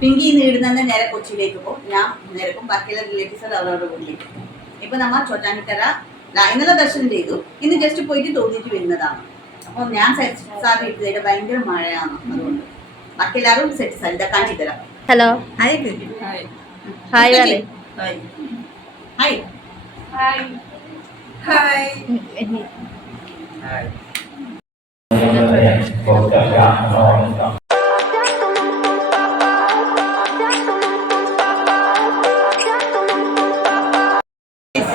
പിങ്കി ഇടുന്ന നേരെ കൊച്ചിയിലേക്ക് പോകും. ഞാൻ നേരക്കും ബാക്കിയുള്ള റിലേറ്റീവ്സ് അവരോട് വീട്ടിലേക്ക്. ഇപ്പൊ നമ്മ ചോറ്റാനിക്കര ഇന്നലെ ദർശനം ചെയ്തു. ഇന്ന് ജസ്റ്റ് പോയിട്ട് തോന്നിട്ട് വരുന്നതാണ്. അപ്പൊ ഞാൻ സാറി ഇട്ട് ഭയങ്കര മഴയാണ്. അതുകൊണ്ട് ബാക്കി എല്ലാവരും സെറ്റ് സാർ ഇതാ കാണിച്ചു തരാം. Hello hi hi hi hi hi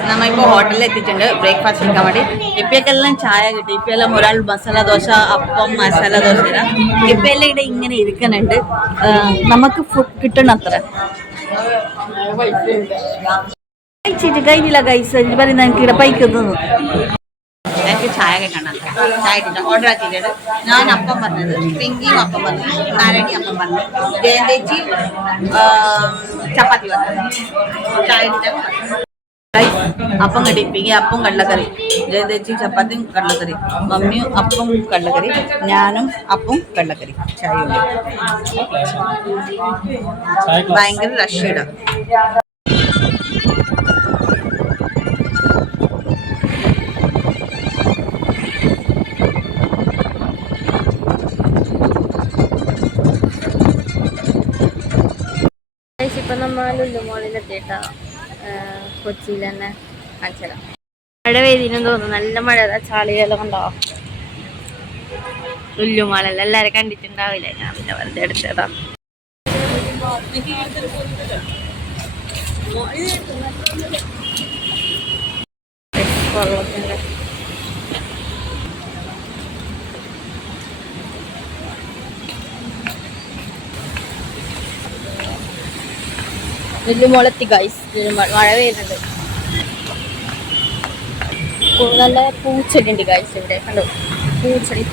നമ്മളിപ്പോൾ ഹോട്ടലിൽ എത്തിയിട്ടുണ്ട് ബ്രേക്ക്ഫാസ്റ്റ് എടുക്കാൻ വേണ്ടി. ഇപ്പൊക്കെല്ലാം ചായ കിട്ടി. ഇപ്പെല്ലാം ഒരാൾ മസാല ദോശ, അപ്പം, മസാല ദോശ തരാം. ഇപ്പെല്ലാം ഇവിടെ ഇങ്ങനെ ഇരിക്കുന്നുണ്ട്. നമുക്ക് ഫുഡ് കിട്ടണം അത്ര കഴിച്ചിട്ട് കഴിഞ്ഞില്ല. കഴിച്ച് പറയുന്നത് എനിക്ക് ഇവിടെ പൈക്കുന്നു. എനിക്ക് ചായ കഴിക്കണം. ചായ ഇട്ടിട്ട് ഓർഡർ ആക്കിയിട്ടുണ്ട്. ഞാൻ അപ്പം പറഞ്ഞത്, പിങ്കിയും അപ്പം പറഞ്ഞു, നാരായണി അപ്പം പറഞ്ഞു, ജയന്തേച്ചി ചപ്പാത്തി പറഞ്ഞു. ചായ ഇട്ടിട്ട് അപ്പം കടി, പിങ്കി അപ്പം കടലക്കറി, ജയന്തേച്ചി ചപ്പാത്തിയും കടലക്കറി, മമ്മിയും അപ്പം കടലക്കറി, ഞാനും അപ്പം കടലക്കറി. ചായ ഭയങ്കര റഷ്യുടെ. ഇപ്പൊ നമ്മ ലുല്ലുമോളിലെത്തിയിട്ടാ കൊച്ചിയിൽ തന്നെ കാണിച്ചത്. മഴ പെയ്തിനും തോന്നുന്നു. നല്ല മഴ. ചാളിയെല്ലാം ഉണ്ടാവും. ലുല്ലുമോളെല്ലാം എല്ലാരും കണ്ടിട്ടുണ്ടാവില്ല. ഞാൻ പിന്നെ വെറുതെ എടുത്തതാ. ലുല്ലുമോളെത്തി ഗൈസ്. മഴ പെയ്യുന്നുണ്ട്. നല്ല പൂച്ചെടി ഉണ്ട് ഗൈസ് ഇവിടെ. കണ്ടോ പൂച്ചെടി.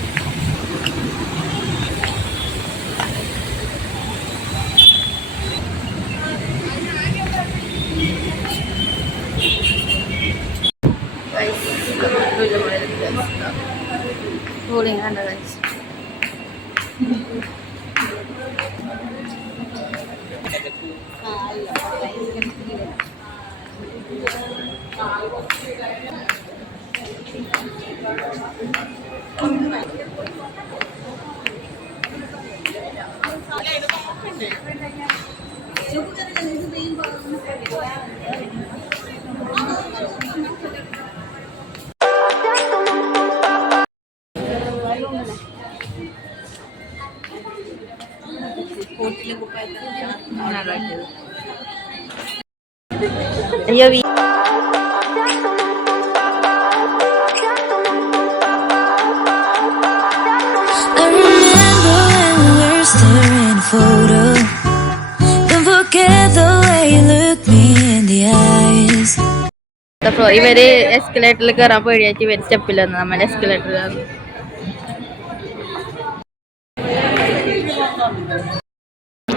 കൂളിങ് കണ്ടോ ഗൈസ്. അയ്യോ ഇവര് എസ്കലേറ്ററിൽ കയറാൻ പേടിയായിട്ട് ഇവര് സ്റ്റെപ്പിൽ വന്നു. നമ്മൾ എസ്കലേറ്ററിൽ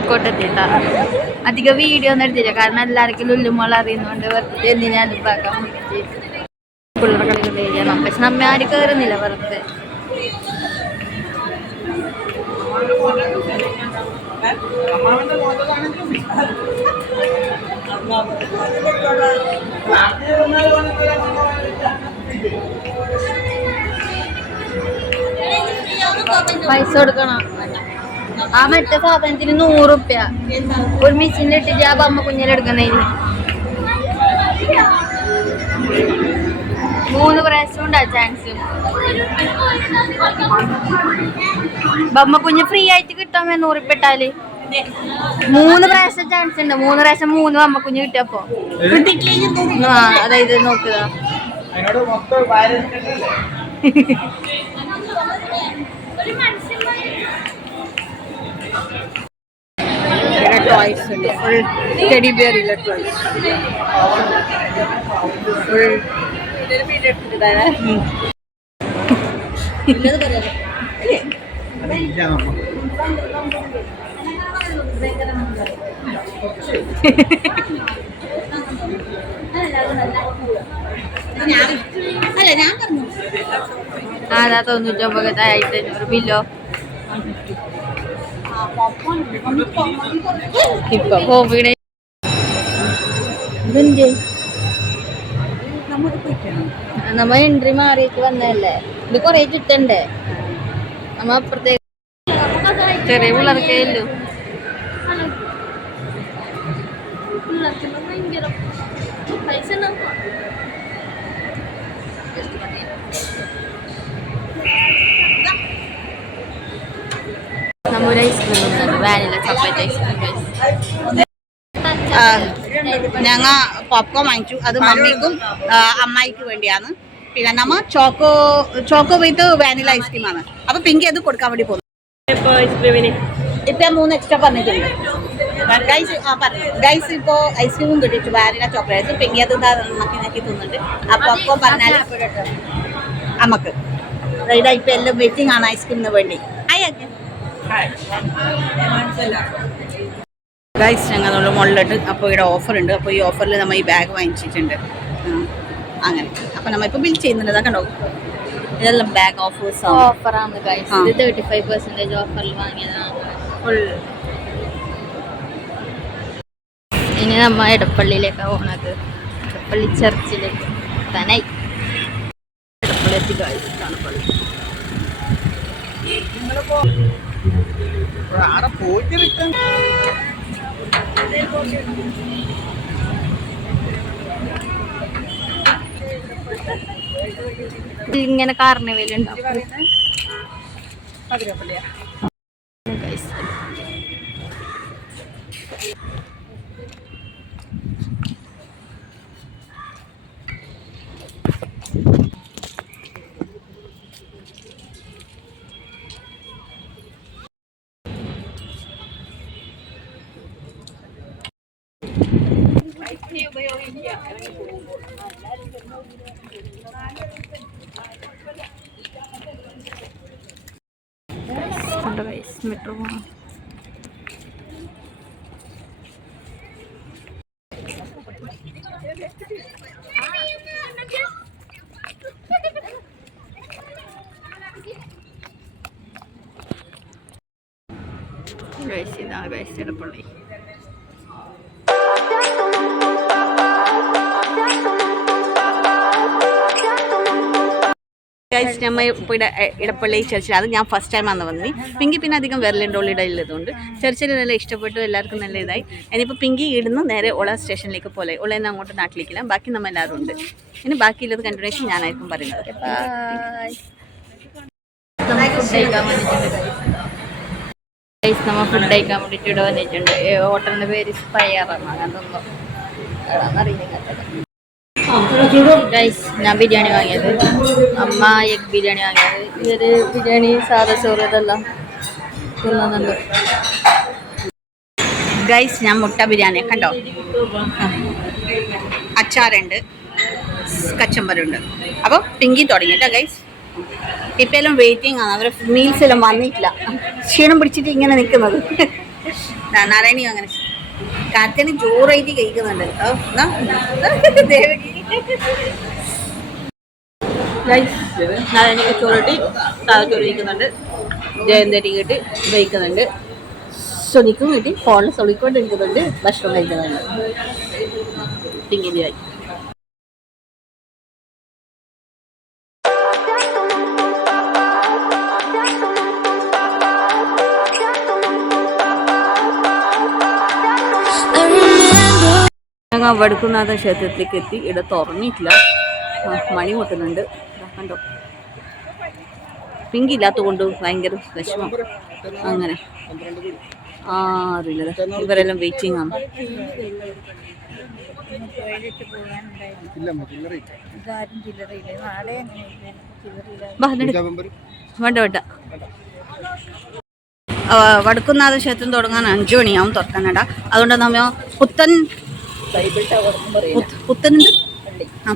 കോട്ടെത്തിട്ടാ. അധികം വീഡിയോ ഒന്നും എടുത്തില്ല. കാരണം എല്ലാവർക്കും ലുല്ലുമോൾ അറിയുന്നോണ്ട് വെറുതെ എന്തിനാലും പാക്കാൻ പിള്ളേരെ കളിക്കുന്ന ഏരിയ. പക്ഷെ നമ്മ ആരും കയറുന്നില്ല വെറുതെ. പൈസ കൊടുക്കണം. ആ മറ്റേ സാധനത്തിന് 100 റുപ്യ ഒരു മെഷീനിൽ ഇട്ടിട്ട് ആ ബമ്മ കുഞ്ഞിലെടുക്കുന്നതിന് 3 പ്രാവശ്യം ഉണ്ടാ ചാൻസ്. ബമ്മ കുഞ്ഞ് ഫ്രീ ആയിട്ട് കിട്ടാൻ 100 റുപ്യ ഇട്ടാല് 3 പ്രാവശ്യം ചാൻസ് ഉണ്ട്. 3 പ്രാവശ്യം 3 ബമ്മ കുഞ്ഞ് കിട്ടിയപ്പോ അതായത് നോക്കുക. ടോയ്സ് ഉണ്ട്. ഫുൾ ടെഡി ബിയർ ഇല്ല ടോയ്സ്. ഫുൾ അതാ 99 ബില്ലോ. ഇപ്പൊ കോവിഡ് ഇതെന്തേ നമ്മ എൻട്രി മാറിയിട്ട് വന്നതല്ലേ ഇത് കൊറേ ചുറ്റണ്ടേ നമ്മ അപ്പുറത്തേക്ക് ചെറിയ പിള്ളേർക്കേ ഇല്ലു നമ്മൊരു ഐസ്ക്രീം വാനില ചോക്ലേറ്റ് ഐസ്ക്രീം ഞങ്ങൾ പോപ്കോൺ വാങ്ങിച്ചു. അത് മമ്മിക്കും അമ്മായിക്ക് വേണ്ടിയാണ്. പിന്നെ നമ്മ ചോക്കോ വിത്ത് വാനില ഐസ്ക്രീമാണ്. അപ്പൊ പിങ്കി അത് കൊടുക്കാൻ വേണ്ടി പോകുന്നു. ഇപ്പൊ 3 എക്സ്ട്രാ പറഞ്ഞിട്ടുണ്ട് ഗൈസ്. ഇപ്പോ ഐസ്ക്രീമും കിട്ടിച്ചു, വാനില ചോക്ലേറ്റ്. പിങ്കി അത് നക്കി തിന്നുന്നുണ്ട്. ആ പോപ്കോൺ പറഞ്ഞാൽ അമ്മക്ക് ഇതാ ഇപ്പൊ എല്ലാം വെയിറ്റിംഗ് ആണ് ഐസ്ക്രീമിന് വേണ്ടി. ഗൈസ് ഞങ്ങൾ മുകളിലിട്ട് അപ്പോൾ ഇവിടെ ഓഫർ ഉണ്ട്. അപ്പോൾ ഈ ഓഫറിൽ നമ്മൾ ഈ ബാഗ് വാങ്ങിച്ചിട്ടുണ്ട്. അങ്ങനെ അപ്പോൾ നമ്മൾ ഇപ്പോൾ ബിൽ ചെയ്യുന്നുണ്ട്. അതൊക്കെ കണ്ടോ, ഇതെല്ലാം ബാഗ് ഓഫറാണ് ഗൈസ്. ഇത് 35% ഓഫറിൽ വാങ്ങിയതാണ് ഫുൾ. ഇനി നമ്മ എടപ്പള്ളിയിലേക്കാണ് പോണത്. എടപ്പള്ളി ചർച്ചിലേക്ക് തനായി എടപ്പള്ളി എത്തി ഗൈസ്. തണുപ്പള്ളി ഇങ്ങനെ കാർണിവൽ ഉണ്ടാവും. മെട്രോ പോകണം. ഇതാണ് ഗൈസ് എടപ്പള്ളി. ഗൈസ് നമ്മൾ ഇപ്പോൾ ഇടപ്പള്ളി ചർച്ചിൽ, അത് ഞാൻ ഫസ്റ്റ് ടൈം ആണ് വന്നത്. പിങ്കി പിന്നെ അധികം വരലുണ്ട് ഓളിടയില്ലതുകൊണ്ട്. ചർച്ചിൽ നല്ല ഇഷ്ടപ്പെട്ടു, എല്ലാവർക്കും നല്ല ഇതായി. ഇനിയിപ്പോൾ പിങ്കി ഇടുന്നു നേരെ ഓള സ്റ്റേഷനിലേക്ക് പോലെ. ഓളെന്നെ അങ്ങോട്ട് നാട്ടിലേക്കില്ല, ബാക്കി നമ്മൾ എല്ലാവരും ഉണ്ട്. ഇനി ബാക്കിയുള്ളത് കണ്ടിന്യൂഷൻ ഞാനായിരിക്കും പറയുന്നത്. നമ്മൾ ഫുഡ് കഴിക്കാൻ വേണ്ടിയിട്ട് ഇവിടെ വന്നിട്ടുണ്ട്. ഹോട്ടലിൻ്റെ പേര് സ്പയറാണ്. അതൊന്നും അറിയില്ല ഗൈസ്. ഞാൻ ബിരിയാണി വാങ്ങിയത്, അമ്മ എഗ് ബിരിയാണി വാങ്ങിയത്. ഇവര് ബിരിയാണി സാധാ ചോറ് ഇതെല്ലാം തിന്നുന്നുണ്ട്. ഗൈസ് ഞാൻ മുട്ട ബിരിയാണി കണ്ടോ, അച്ചാറുണ്ട്, കച്ചമ്പറുണ്ട്. അപ്പോൾ പിങ്കി തുടങ്ങിട്ടോ ഗൈസ്. ഇപ്പം എല്ലാം വെയിറ്റിംഗ് ആണ്, അവരെ മീൽസ് എല്ലാം വന്നിട്ടില്ല. ക്ഷീണം പിടിച്ചിട്ട് ഇങ്ങനെ നിൽക്കുന്നത്. നാരായണിയും അങ്ങനെ കാറ്റന് ചോറായിട്ട് കഴിക്കുന്നുണ്ട്. നാരായണിക്ക് ചോറിട്ട് സാധച്ചോറ് കഴിക്കുന്നുണ്ട്. ജയന്തേട്ടി കിട്ടി കഴിക്കുന്നുണ്ട്. സുനിക്കും കിട്ടി ഫോണിൽ സുളിക്കൊണ്ടിരിക്കുന്നുണ്ട്. ഭക്ഷണം കഴിക്കുന്നുണ്ട്. പിങ്കിരിയായി ഞങ്ങൾ വടക്കുന്നാഥ ക്ഷേത്രത്തിലേക്ക് എത്തി. ഇവിടെ തുറന്നിട്ടില്ല, മണി കൊട്ടുന്നുണ്ട്. കണ്ടോ, പിങ്കി ഇല്ലാത്ത കൊണ്ട് ഭയങ്കര വിഷമം. അങ്ങനെ അറിയില്ല, ഇവരെല്ലാം വെയിറ്റിംഗ് ആണ്. വേണ്ട വേണ്ട. വടക്കുന്നാഥ ക്ഷേത്രം തുടങ്ങാൻ 5 മണിയാവും തുറക്കാനട. അതുകൊണ്ട് നമ്മ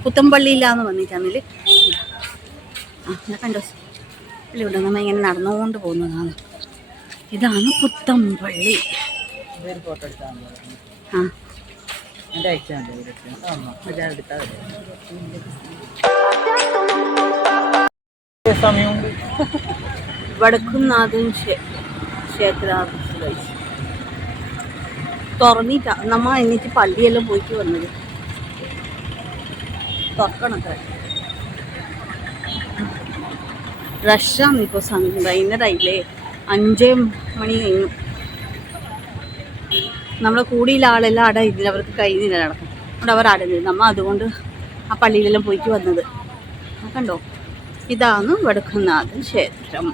പുത്തൻപള്ളിയിലാന്ന് വന്നിട്ടാന്നില്. കണ്ടോ ഇവിടെ നമ്മ ഇങ്ങനെ നടന്നുകൊണ്ട് പോകുന്നതാണ്. ഇതാണ് പുത്തൻപള്ളി. വടക്കുന്നാഥൻ ക്ഷേത്ര തുറന്നിട്ടാ നമ്മ എന്നിട്ട് പള്ളിയെല്ലാം പോയിട്ട് വന്നത്. തുറക്കണത്ര റഷാണ് ഇപ്പോൾ. വൈകുന്നേരമായില്ലേ, 5 മണി കഴിഞ്ഞു. നമ്മളെ കൂടിയുള്ള ആളെല്ലാം അവിടെ ഇതിൽ അവർക്ക് കഴിയുന്നില്ല നടക്കും. അതുകൊണ്ട് അവർ അടഞ്ഞത്. നമ്മ അതുകൊണ്ട് ആ പള്ളിയിലെല്ലാം പോയിട്ട് വന്നത്. കണ്ടോ, ഇതാണ് വടക്കുംനാഥൻ ക്ഷേത്രം.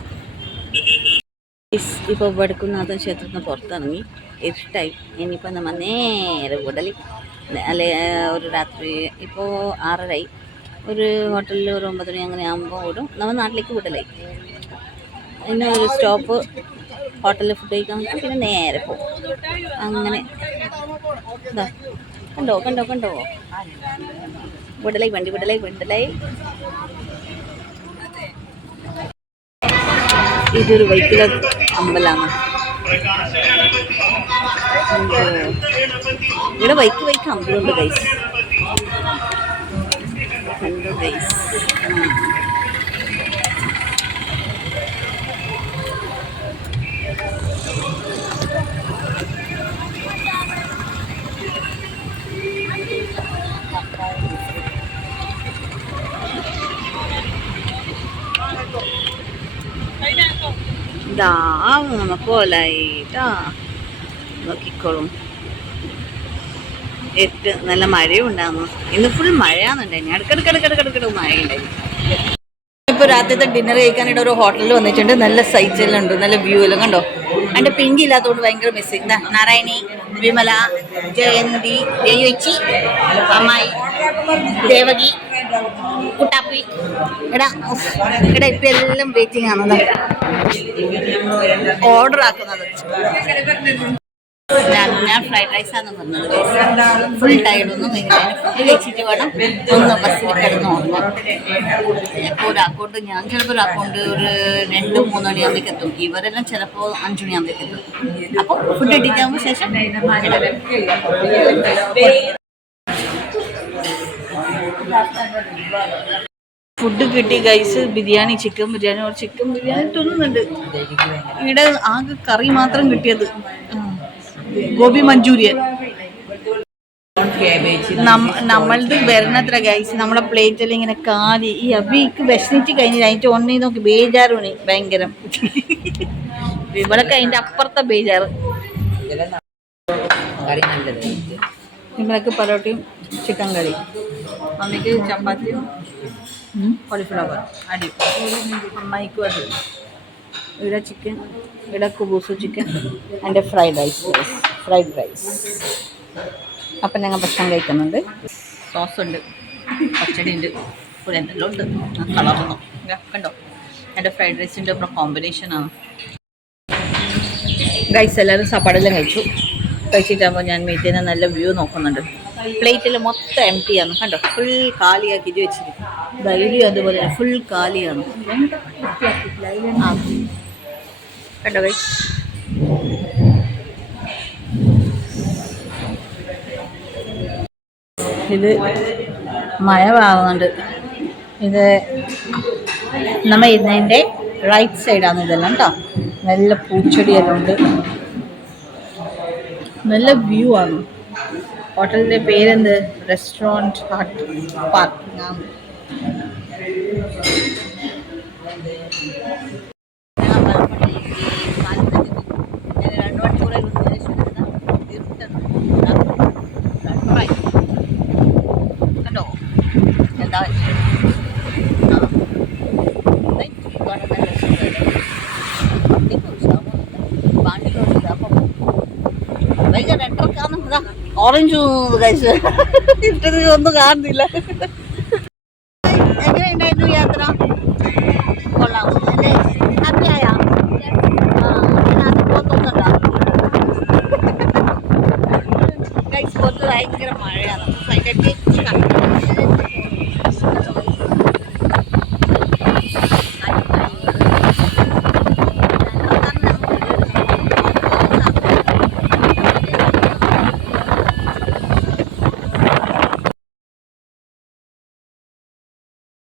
ഇപ്പോൾ വടക്കുംനാഥൻ ക്ഷേത്രത്തിന് പുറത്തിറങ്ങി ഇരുട്ടായി. ഇനിയിപ്പോൾ നമ്മൾ നേരെ വിടൽ അല്ലെ ഒരു രാത്രി ഇപ്പോൾ 6:30 ഒരു ഹോട്ടലിൽ ഒരു 9 മണി അങ്ങനെ ആകുമ്പോൾ ഓടും നമ്മൾ നാട്ടിലേക്ക് വിടലായി. പിന്നെ ഒരു സ്റ്റോപ്പ് ഹോട്ടലിൽ ഫുഡ് കഴിക്കാൻ പറ്റും, പിന്നെ നേരെ പോകും. അങ്ങനെ എന്താ കണ്ടോ കണ്ടോ കണ്ടോ വിടലായി, വണ്ടി വിടലായി. ഇതൊരു വൈക്കില അമ്പലമാണ്. ഇവിടെ വൈക്ക് അമ്പലമുണ്ട് ഗൈസ്. കണ്ടു ഗൈസ്. ഇതാ പോലായിട്ടാ നോക്കിക്കോളും. നല്ല മഴയും ഉണ്ടായിരുന്നു. ഇന്ന് ഫുൾ മഴയാണെന്നുണ്ടായി. ഇടക്കിടക്കിടക്കിടക്കിടക്കിട മഴയുണ്ടായി. ഇപ്പോൾ രാത്രിത്തെ ഡിന്നർ കഴിക്കാനായിട്ട് ഒരു ഹോട്ടലിൽ വന്നിട്ടുണ്ട്. നല്ല സൈറ്റ്സ് എല്ലാം ഉണ്ട്, നല്ല വ്യൂ എല്ലാം കണ്ടോ. എൻ്റെ പിങ്ക് ഇല്ലാത്തതുകൊണ്ട് ഭയങ്കര മിസ്സിങ്. നാരായണി, വിമല, ജയന്തി, ജയുച്ചി, അമ്മായി, ദേവകി, കുട്ടാപ്പി. എടാ ഇപ്പം എല്ലാം വെയിറ്റിംഗ് ആണ്. ഓർഡർ ആക്കുന്നത് ഞാൻ ഫ്രൈഡ് റൈസാന്ന് പറഞ്ഞത്. ഫുൾ ടയർഡൊന്നും ഫുഡ് കഴിച്ചിട്ട് വേണം ഒന്ന് ബസ്സിൽ കിടന്ന് ഓർമ്മ. ഇപ്പോൾ ഒരു അക്കൗണ്ട്, ഞാൻ ചിലപ്പോൾ ഒരു അക്കൗണ്ട് ഒരു 2-3 മണിയാകുമ്പോഴേക്ക് എത്തും. ഇവരെല്ലാം ചിലപ്പോൾ 5 മണിയാകുമ്പോഴേക്ക് എത്തും. അപ്പോൾ ഫുഡ് എഡിറ്റാകുമ്പോൾ ശേഷം ഫുഡ് കിട്ടി ഗൈസ്. ബിരിയാണി, ചിക്കൻ ബിരിയാണി തിന്നുന്നുണ്ട്. ഇവിടെ ആകെ കറി മാത്രം കിട്ടിയത്. ഗോബി മഞ്ചൂരിയൻ നമ്മളത് വരുന്നത്ര ഗൈസ്. നമ്മളെ പ്ലേറ്റെല്ലാം ഇങ്ങനെ കാലി. ഈ അബിക്ക് വിശന്നിട്ട് കഴിഞ്ഞില്ല. അതിൻ്റെ ഒന്നേ നോക്കി ബേജാറുണി ഭയങ്കരം. ഇവളൊക്കെ അതിൻ്റെ അപ്പുറത്തെ ബേജാറ്. ഇവളൊക്കെ പൊറോട്ടയും ചിക്കൻ കറി, മമ്മിക്ക് ചപ്പാത്തിയും കോളിഫ്ലവർ അടി, അമ്മായിക്കും അത്. ഇവിടെ ചിക്കൻ, ഇവിടെ കുബൂസ് ചിക്കൻ, എൻ്റെ ഫ്രൈഡ് റൈസ്. അപ്പം ഞങ്ങൾ ഭക്ഷണം കഴിക്കുന്നുണ്ട്. സോസ് ഉണ്ട്, പച്ചടി ഉണ്ട്, ഇവിടെ എന്തെല്ലാം ഉണ്ട്. കളറൊന്നും കണ്ടോ. എൻ്റെ ഫ്രൈഡ് റൈസിൻ്റെ ഇപ്പോൾ കോമ്പിനേഷനാണ് ഗൈസ്. എല്ലാവരും സപ്പാടെല്ലാം കഴിച്ചിട്ടാകുമ്പോൾ ഞാൻ മീറ്റിൽ നിന്ന് നല്ല വ്യൂ നോക്കുന്നുണ്ട്. പ്ലേറ്റിൽ മൊത്തം എം ടി ആണ് കണ്ടോ. ഫുൾ കാലിയാക്കിയിട്ട് വെച്ചിരിക്കും. ഡൈലി അതുപോലെ ഫുൾ കാലിയാണ്. ആ കണ്ടോ ഗൈസ്. ഇത് മഴ പാകുന്നുണ്ട്. ഇത് നമ്മൾ ഇരുന്നതിൻ്റെ റൈറ്റ് സൈഡാണ് ഇതെല്ലാം കേട്ടോ. നല്ല പൂച്ചെടിയെല്ലാം ഉണ്ട്, നല്ല വ്യൂ ആണ്. ഹോട്ടലിൻ്റെ പേരെന്ത്? റെസ്റ്റോറൻറ്റ് ഹാർട്ട് പാർക്കിംഗ് ആണ്. കണ്ടോ എന്താ ഓറഞ്ച് കഴിച്ച് ഇട്ടത് ഒന്നും കാണുന്നില്ല. എങ്ങനെയുണ്ടായിരുന്നു യാത്ര? കൊള്ളാം. എൻ്റെ ഹാപ്പിയായ അതിപ്പോൾ തോന്നുന്നുണ്ടോ കഴിച്ച് പുറത്ത് ഭയങ്കര മഴയാണ്. ഭയങ്കര